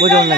Voy a un